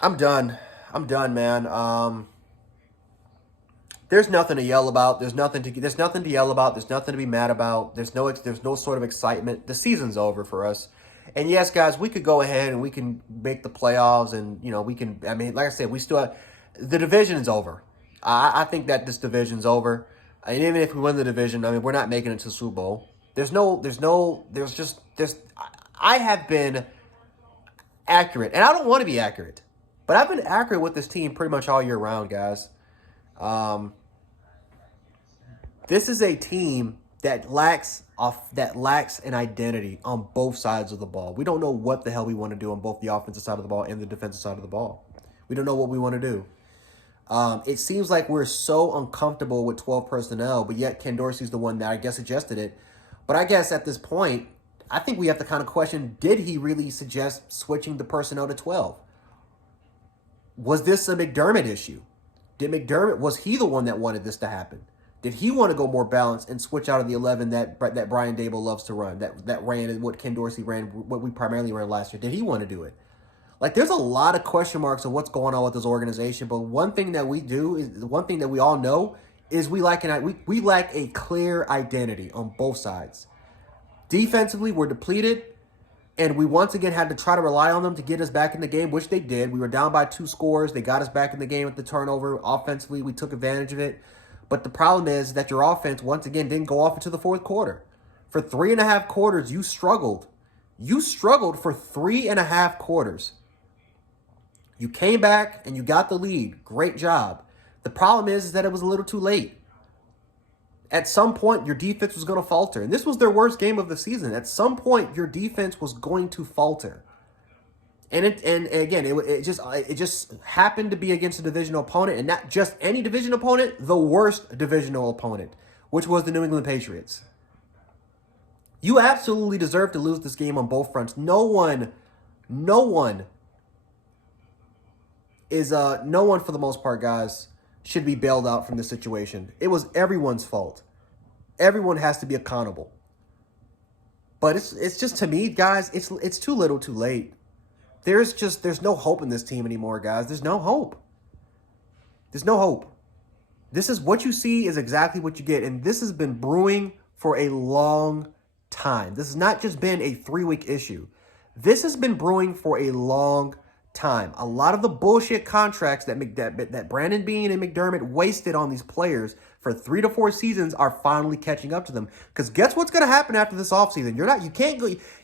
I'm done. I'm done, man. There's nothing to yell about. There's nothing to yell about. There's nothing to be mad about. There's no sort of excitement. The season's over for us. And yes, guys, we could go ahead and we can make the playoffs, and we can. I mean, like I said, we still have, the division is over. I think that this division's over. And even if we win the division, I mean, we're not making it to the Super Bowl. I have been accurate, and I don't want to be accurate, but I've been accurate with this team pretty much all year round, guys. Um, This is a team that lacks an identity on both sides of the ball. We don't know what the hell we want to do on both the offensive side of the ball and the defensive side of the ball. We don't know what we want to do. It seems like we're so uncomfortable with 12 personnel, but yet Ken Dorsey's the one that I guess suggested it. But I guess at this point, I think we have to kind of question, did he really suggest switching the personnel to 12? Was this a McDermott issue? Was he the one that wanted this to happen? Did he want to go more balanced and switch out of the 11 that Brian Dable loves to run, that ran what Ken Dorsey ran, what we primarily ran last year? Did he want to do it? Like, there's a lot of question marks of what's going on with this organization. But one thing that we all know is we lack a clear identity on both sides. Defensively, we're depleted, and we once again had to try to rely on them to get us back in the game, which they did. We were down by 2 scores. They got us back in the game with the turnover. Offensively, we took advantage of it. But the problem is that your offense, once again, didn't go off into the fourth quarter. For 3.5 quarters, you struggled. You struggled for 3.5 quarters. You came back and you got the lead. Great job. The problem is that it was a little too late. At some point, your defense was going to falter. And this was their worst game of the season. At some point, your defense was going to falter. And again, it just happened to be against a divisional opponent, and not just any divisional opponent, the worst divisional opponent, which was the New England Patriots. You absolutely deserve to lose this game on both fronts. No one for the most part, guys, should be bailed out from this situation. It was everyone's fault. Everyone has to be accountable. But it's just, to me, guys, it's too little, too late. There's no hope in this team anymore, guys. There's no hope. There's no hope. This is what you see is exactly what you get. And this has been brewing for a long time. This has not just been a 3-week issue. This has been brewing for a long time. A lot of the bullshit contracts that Brandon Beane and McDermott wasted on these players for 3 to 4 seasons are finally catching up to them. Because guess what's going to happen after this offseason?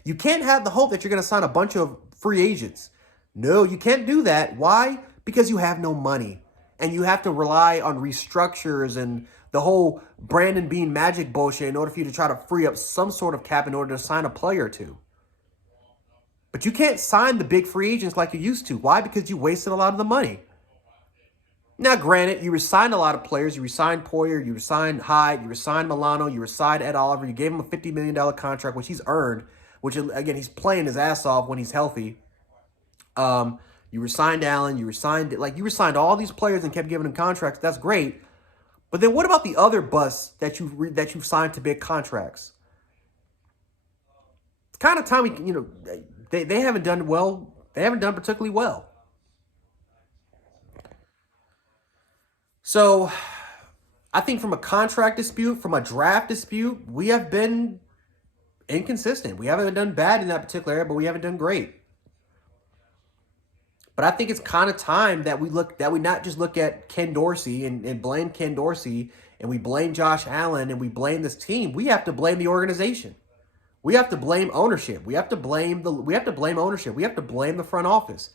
You can't have the hope that you're going to sign a bunch of free agents. No, you can't do that. Why? Because you have no money. And you have to rely on restructures and the whole Brandon Beane magic bullshit in order for you to try to free up some sort of cap in order to sign a player or two. But you can't sign the big free agents like you used to. Why? Because you wasted a lot of the money. Now, granted, you resigned a lot of players. You resigned Poyer, you resigned Hyde, you resigned Milano, you resigned Ed Oliver. You gave him a $50 million contract, which he's earned, which, again, he's playing his ass off when he's healthy. You resigned Allen, you resigned all these players and kept giving them contracts. That's great. But then what about the other busts that you've signed to big contracts? It's kind of time they haven't done well. They haven't done particularly well. So I think from a contract dispute, from a draft dispute, we have been inconsistent. We haven't done bad in that particular area, but we haven't done great. But I think it's kind of time that we not just look at Ken Dorsey and blame Ken Dorsey, and we blame Josh Allen, and we blame this team. We have to blame the organization. We have to blame ownership. We have to blame ownership. We have to blame the front office.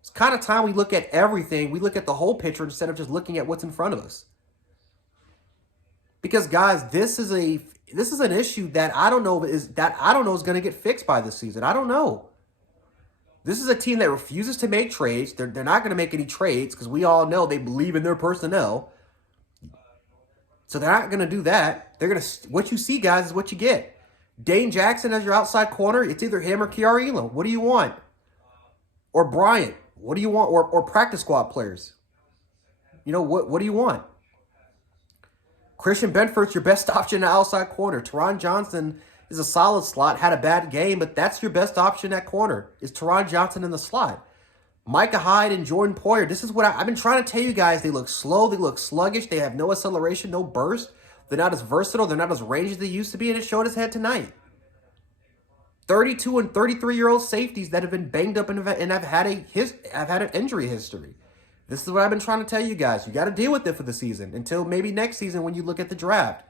It's kind of time we look at everything. We look at the whole picture instead of just looking at what's in front of us. Because, guys, this is an issue that I don't know is going to get fixed by this season. I don't know. This is a team that refuses to make trades. They're not going to make any trades because we all know they believe in their personnel. So they're not going to do that. What you see, guys, is what you get. Dane Jackson as your outside corner, it's either him or Kiara Elam. What do you want? Or Bryant. What do you want? Or practice squad players. What do you want? Christian Benford's your best option in the outside corner. Teron Johnson is a solid slot, had a bad game, but that's your best option at corner, is Teron Johnson in the slot. Micah Hyde and Jordan Poyer. This is what I've been trying to tell you guys. They look slow. They look sluggish. They have no acceleration, no burst. They're not as versatile. They're not as rangy as they used to be, and it showed its head tonight. 32 and 33-year-old safeties that have been banged up and have had an injury history. This is what I've been trying to tell you guys. You got to deal with it for the season until maybe next season when you look at the draft.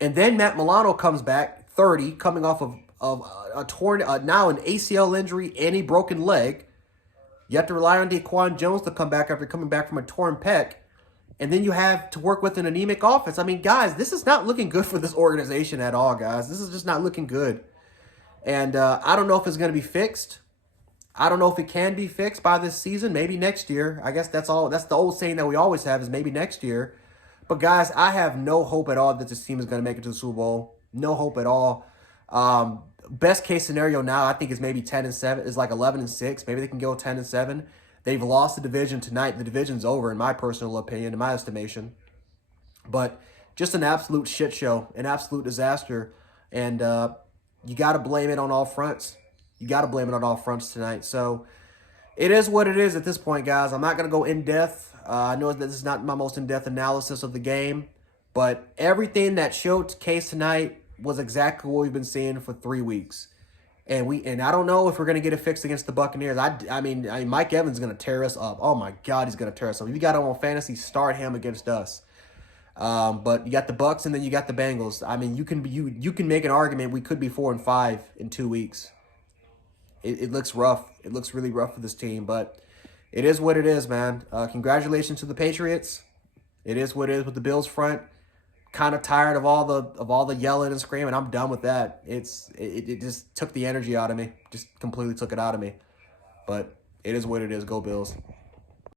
And then Matt Milano comes back, 30, coming off of a torn, now an ACL injury and a broken leg. You have to rely on Daquan Jones to come back after coming back from a torn pec. And then you have to work with an anemic offense. I mean, guys, this is not looking good for this organization at all, guys. This is just not looking good. And I don't know if it's going to be fixed. I don't know if it can be fixed by this season. Maybe next year. I guess that's all. That's the old saying that we always have is maybe next year. But, guys, I have no hope at all that this team is going to make it to the Super Bowl. No hope at all. Best case scenario now, I think, is maybe 10-7. Is like 11-6. Maybe they can go 10-7. They've lost the division tonight. The division's over, in my personal opinion, in my estimation. But just an absolute shit show, an absolute disaster. And you got to blame it on all fronts. You got to blame it on all fronts tonight. So it is what it is at this point, guys. I'm not going to go in-depth. I know that this is not my most in-depth analysis of the game, but everything that showed Case tonight was exactly what we've been seeing for 3 weeks. And I don't know if we're going to get it fixed against the Buccaneers. I mean, Mike Evans is going to tear us up. Oh, my God, he's going to tear us up. If you got him on fantasy, start him against us. But you got the Bucs and then you got the Bengals. I mean, you can make an argument we could be 4-5 in 2 weeks. It looks rough. It looks really rough for this team, but it is what it is, man. Congratulations to the Patriots. It is what it is with the Bills front. Kind of tired of all the yelling and screaming. I'm done with that. It just took the energy out of me. Just completely took it out of me. But it is what it is. Go Bills.